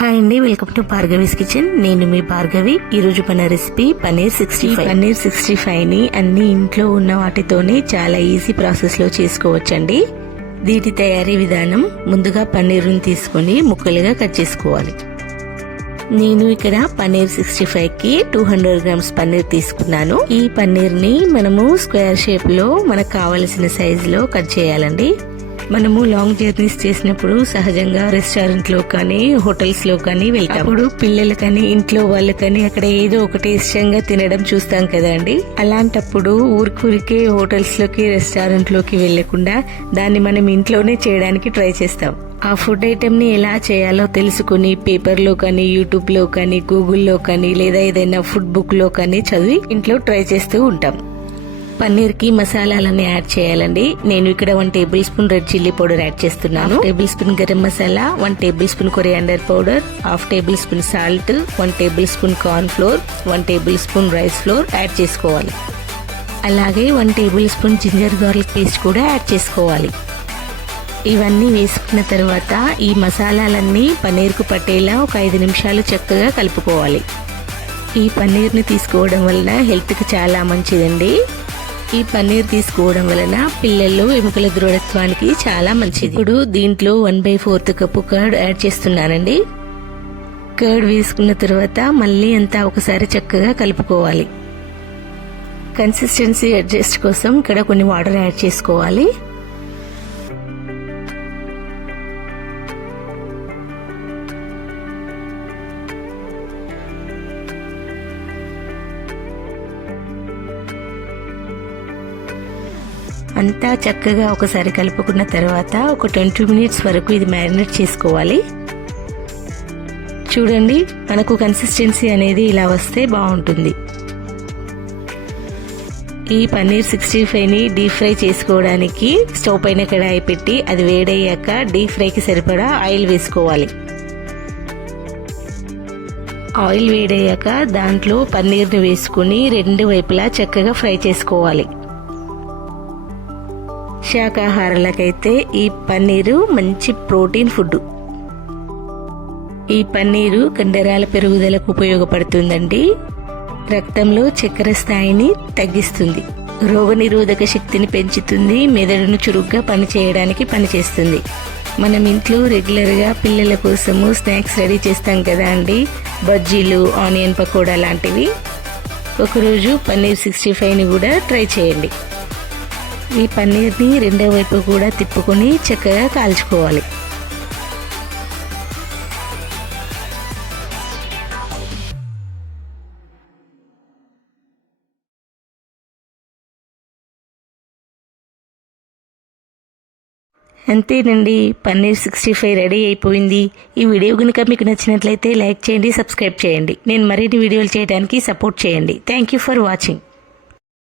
Hi అండి welcome to Bhargavi's kitchen. నేను మీ భార్గవి. ఈ రోజు మన recipe paneer sixty five. Paneer sixty ఫైవ్ని అన్ని ఇంట్లో ఉన్న వాటితోనే చాలా ఈజీ ప్రాసెస్లో చేసుకోవచ్చండి. దీని తయారీ విధానం ముందుగా పన్నీరుని తీసుకొని ముక్కలుగా కట్ చేసుకోవాలి. నేను ఇక్కడ పన్నీర్ సిక్స్టీ ఫైవ్కి టూ హండ్రెడ్ గ్రామ్స్ పన్నీర్ తీసుకున్నాను. ఈ పన్నీర్ని మనము స్క్వేర్ షేప్లో మనకు కావలసిన సైజ్లో కట్ చేయాలండి. మనము లాంగ్ జర్నీస్ చేసినప్పుడు సహజంగా రెస్టారెంట్లో కానీ హోటల్స్లో కానీ వెళ్తాం. అప్పుడు పిల్లలకని ఇంట్లో వాళ్ళకని అక్కడ ఏదో ఒకటి ఇష్టంగా తినడం చూస్తాం కదండి అలాంటప్పుడు ఊరికూరికే హోటల్స్లోకి రెస్టారెంట్లోకి వెళ్ళకుండా దాన్ని మనం ఇంట్లోనే చేయడానికి ట్రై చేస్తాం. ఆ ఫుడ్ ఐటెంని ఎలా చేయాలో తెలుసుకుని పేపర్లో కానీ యూట్యూబ్లో కానీ గూగుల్లో కానీ లేదా ఏదైనా ఫుడ్ బుక్లో కానీ చదివి ఇంట్లో ట్రై చేస్తూ ఉంటాం. పన్నీర్కి మసాలాలని యాడ్ చేయాలండి. నేను ఇక్కడ one tablespoon red chilli powder add చేస్తున్నాను. Tablespoon garam masala one tablespoon coriander powder half tablespoon salt one tablespoon cornflour one tablespoon rice flour add చేసుకోవాలి. అలాగే one tablespoon ginger garlic paste కూడా add చేసుకోవాలి. ఇవన్నీ వేసుకున్న తర్వాత ఈ మసాలాలన్నీ పన్నీర్కు పట్టేలా ఒక ఐదు నిమిషాలు చక్కగా కలుపుకోవాలి. ఈ పన్నీర్ని తీసుకోవడం వలన హెల్త్కి చాలా మంచిదండి. ఈ పన్నీర్ తీసుకోవడం వలన పిల్లల్లో ఎముకల దృఢత్వానికి చాలా మంచిది. ఇప్పుడు దీంట్లో one by fourth cup curd add చేస్తున్నానండి. కర్డ్ వేసుకున్న తర్వాత మళ్ళీ అంతా ఒకసారి చక్కగా కలుపుకోవాలి. కన్సిస్టెన్సీ అడ్జస్ట్ కోసం ఇక్కడ కొన్ని వాటర్ యాడ్ చేసుకోవాలి. అంతా చక్కగా ఒకసారి కలుపుకున్న తర్వాత ఒక ట్వంటీ మినిట్స్ వరకు ఇది మ్యారినేట్ చేసుకోవాలి. చూడండి మనకు కన్సిస్టెన్సీ అనేది ఇలా వస్తే బాగుంటుంది. ఈ పన్నీర్ సిక్స్టీ ఫైవ్ని డీప్ ఫ్రై చేసుకోవడానికి స్టవ్ పైన కడాయి పెట్టి అది వేడయ్యాక డీప్ ఫ్రైకి సరిపడా ఆయిల్ వేసుకోవాలి. ఆయిల్ వేడయ్యాక దాంట్లో పన్నీర్ని వేసుకుని రెండు వైపులా చక్కగా ఫ్రై చేసుకోవాలి. శాకాహారులకైతే ఈ పన్నీరు మంచి ప్రోటీన్ ఫుడ్ ఈ పన్నీరు కండరాల పెరుగుదలకు ఉపయోగపడుతుందండి. రక్తంలో చక్కెర స్థాయిని తగ్గిస్తుంది. రోగనిరోధక శక్తిని పెంచుతుంది. మెదడును చురుగ్గా పనిచేయడానికి పనిచేస్తుంది. మనం ఇంట్లో రెగ్యులర్గా పిల్లల కోసము స్నాక్స్ రెడీ చేస్తాం కదా అండి. బజ్జీలు ఆనియన్ పకోడా లాంటివి. ఒకరోజు పన్నీర్ సిక్స్టీ ఫైవ్ని కూడా ట్రై చేయండి. ఈ పన్నీర్ని రెండో వైపు కూడా తిప్పుకొని చక్కగా కాల్చుకోవాలి. అంతేనండి పన్నీర్ సిక్స్టీ ఫైవ్ రెడీ అయిపోయింది. ఈ వీడియో కనుక మీకు నచ్చినట్లయితే లైక్ చేయండి సబ్స్క్రైబ్ చేయండి. నేను మరిన్ని వీడియోలు చేయడానికి సపోర్ట్ చేయండి. Thank you for watching.